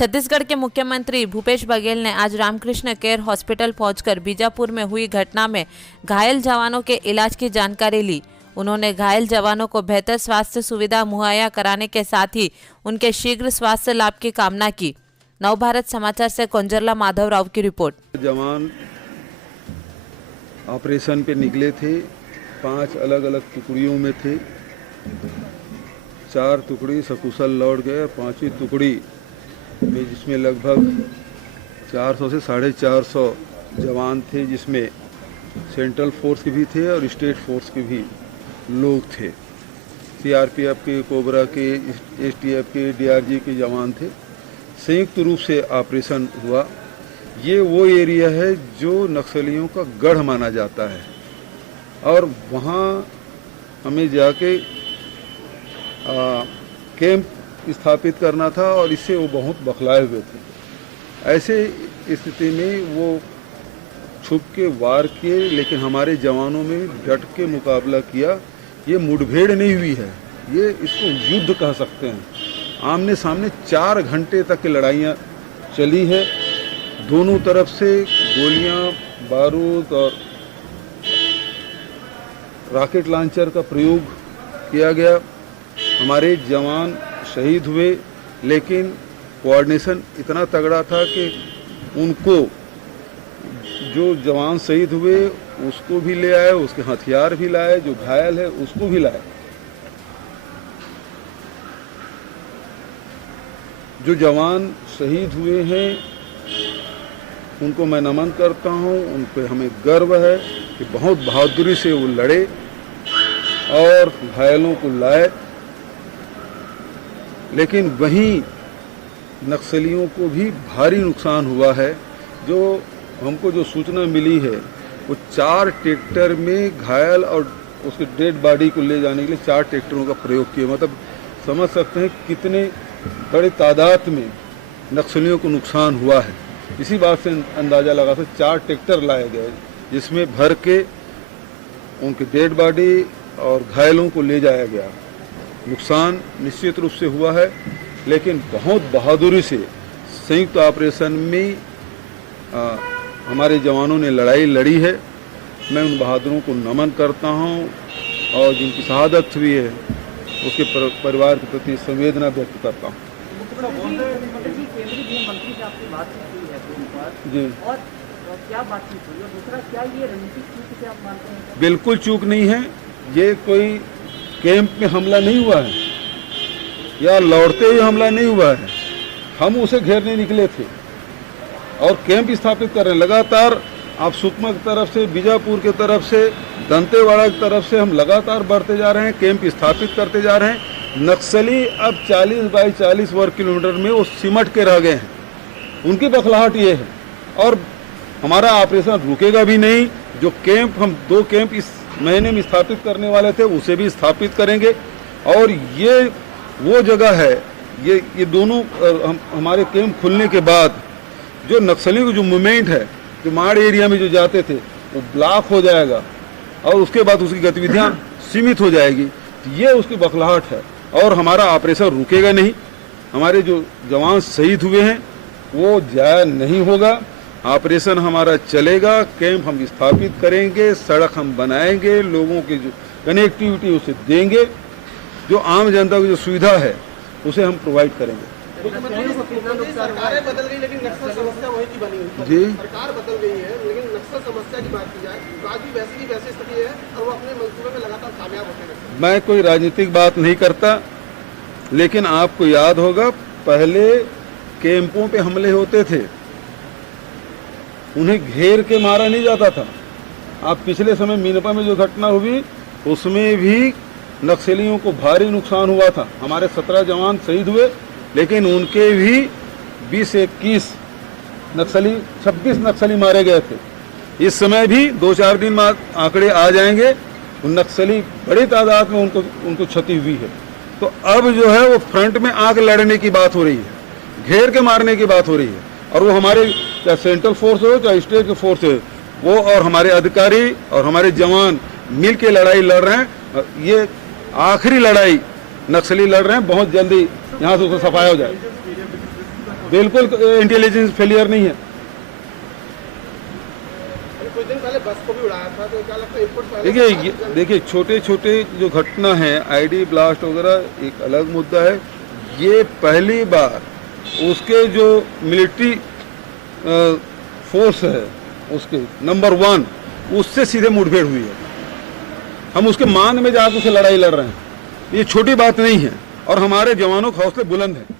छत्तीसगढ़ के मुख्यमंत्री भूपेश बघेल ने आज रामकृष्ण केयर हॉस्पिटल पहुंचकर बीजापुर में हुई घटना में घायल जवानों के इलाज की जानकारी ली। उन्होंने घायल जवानों को बेहतर स्वास्थ्य सुविधा मुहैया कराने के साथ ही उनके शीघ्र स्वास्थ्य लाभ की कामना की। नवभारत समाचार से कोंजरला माधव राव की रिपोर्ट। जवान ऑपरेशन पे निकले थे, 5 अलग अलग टुकड़ियों में थे। 4 टुकड़ी सकुशल लौट गए, 5वीं टुकड़ी में जिसमें लगभग 400 से 450 जवान थे, जिसमें सेंट्रल फोर्स के भी थे और स्टेट फोर्स के भी लोग थे। सीआरपीएफ के, कोबरा के, एसटीएफ के, डीआरजी के जवान थे। संयुक्त रूप से ऑपरेशन हुआ। ये वो एरिया है जो नक्सलियों का गढ़ माना जाता है और वहाँ हमें जाके कैंप स्थापित करना था और इससे वो बहुत बखलाए हुए थे। ऐसे स्थिति में वो छुप के वार किए, लेकिन हमारे जवानों में डट के मुकाबला किया। ये मुठभेड़ नहीं हुई है, ये इसको युद्ध कह सकते हैं। आमने सामने 4 घंटे तक की लड़ाइयाँ चली है। दोनों तरफ से गोलियां, बारूद और रॉकेट लॉन्चर का प्रयोग किया गया। हमारे जवान शहीद हुए, लेकिन कोऑर्डिनेशन इतना तगड़ा था कि उनको जो जवान शहीद हुए उसको भी ले आए, उसके हथियार भी लाए, जो घायल है उसको भी लाए। जो जवान शहीद हुए हैं उनको मैं नमन करता हूं। उन पे हमें गर्व है कि बहुत बहादुरी से वो लड़े और घायलों को लाए। लेकिन वहीं नक्सलियों को भी भारी नुकसान हुआ है। जो हमको जो सूचना मिली है वो 4 ट्रैक्टर में घायल और उसके डेड बॉडी को ले जाने के लिए 4 ट्रैक्टरों का प्रयोग किया। मतलब समझ सकते हैं कितने बड़ी तादाद में नक्सलियों को नुकसान हुआ है। इसी बात से अंदाज़ा लगा था 4 ट्रैक्टर लाए गए, जिसमें भर के उनके डेड बॉडी और घायलों को ले जाया गया। नुकसान निश्चित रूप से हुआ है, लेकिन बहुत बहादुरी से संयुक्त ऑपरेशन में हमारे जवानों ने लड़ाई लड़ी है। मैं उन बहादुरों को नमन करता हूं और जिनकी शहादत हुई है उसके परिवार के प्रति संवेदना व्यक्त करता हूं। जी, और क्या बातचीत हुई और दूसरा क्या ये रणनीतिक चूक से आप मानते हैं? बिल्कुल चूक नहीं है। ये कोई कैंप में हमला नहीं हुआ है या लौटते हुए हमला नहीं हुआ है। हम उसे घेरने निकले थे और कैंप स्थापित कर रहे हैं। लगातार आप सुकमा की तरफ से, बीजापुर की तरफ से, दंतेवाड़ा की तरफ से हम लगातार बढ़ते जा रहे हैं, कैंप स्थापित करते जा रहे हैं। नक्सली अब 40 बाई 40 वर्ग किलोमीटर में वो सिमट के रह गए हैं। उनकी बखलाहट ये है और हमारा ऑपरेशन रुकेगा भी नहीं। जो कैंप हम 2 कैंप इस महीने में स्थापित करने वाले थे उसे भी स्थापित करेंगे। और ये वो जगह है, ये दोनों हमारे कैंप खुलने के बाद जो नक्सलियों की जो मूवमेंट है, जो माड़ एरिया में जो जाते थे वो ब्लॉक हो जाएगा और उसके बाद उसकी गतिविधियाँ सीमित हो जाएगी। ये उसकी बखलाहट है और हमारा ऑपरेशन रुकेगा नहीं। हमारे जो जवान शहीद हुए हैं वो जाया नहीं होगा। ऑपरेशन हमारा चलेगा, कैंप हम स्थापित करेंगे, सड़क हम बनाएंगे, लोगों की जो कनेक्टिविटी उसे देंगे, जो आम जनता की जो सुविधा है उसे हम प्रोवाइड करेंगे। सरकारें बदल गई लेकिन नक्सल समस्या वही की बनी हुई है। जी, सरकार बदल गई है लेकिन नक्सल समस्या की बात की जाए तो आज भी वैसी की वैसी स्थिति है और वो अपने मंसूबे में लगातार कामयाब होते हैं। मैं कोई राजनीतिक बात नहीं करता, लेकिन आपको याद होगा पहले कैंपों पे हमले होते थे, उन्हें घेर के मारा नहीं जाता था। आप पिछले समय मीनपा में जो घटना हुई उसमें भी नक्सलियों को भारी नुकसान हुआ था। हमारे 17 जवान शहीद हुए, लेकिन उनके भी 20-21 नक्सली, 26 नक्सली मारे गए थे। इस समय भी 2-4 दिन बाद आंकड़े आ जाएंगे। उन नक्सली बड़ी तादाद में उनको क्षति हुई है। तो अब जो है वो फ्रंट में आके लड़ने की बात हो रही है, घेर के मारने की बात हो रही है। और वो हमारे चाहे सेंट्रल फोर्स हो चाहे स्टेट के फोर्स हो, वो और हमारे अधिकारी और हमारे जवान मिल के लड़ाई लड़ रहे हैं। ये आखिरी लड़ाई नक्सली लड़ रहे हैं, बहुत जल्दी यहाँ से उसको सफाया हो जाए। बिल्कुल इंटेलिजेंस फेलियर नहीं है। अभी कुछ दिन पहले बस को भी उड़ाया था, तो क्या लगता है इनपुट देखिए छोटे छोटे जो घटना है आईडी ब्लास्ट वगैरह एक अलग मुद्दा है। ये पहली बार उसके जो मिलिट्री फोर्स है उसके नंबर 1 उससे सीधे मुठभेड़ हुई है। हम उसके मान में जाकर उसे लड़ाई लड़ रहे हैं, ये छोटी बात नहीं है और हमारे जवानों के हौसले बुलंद हैं।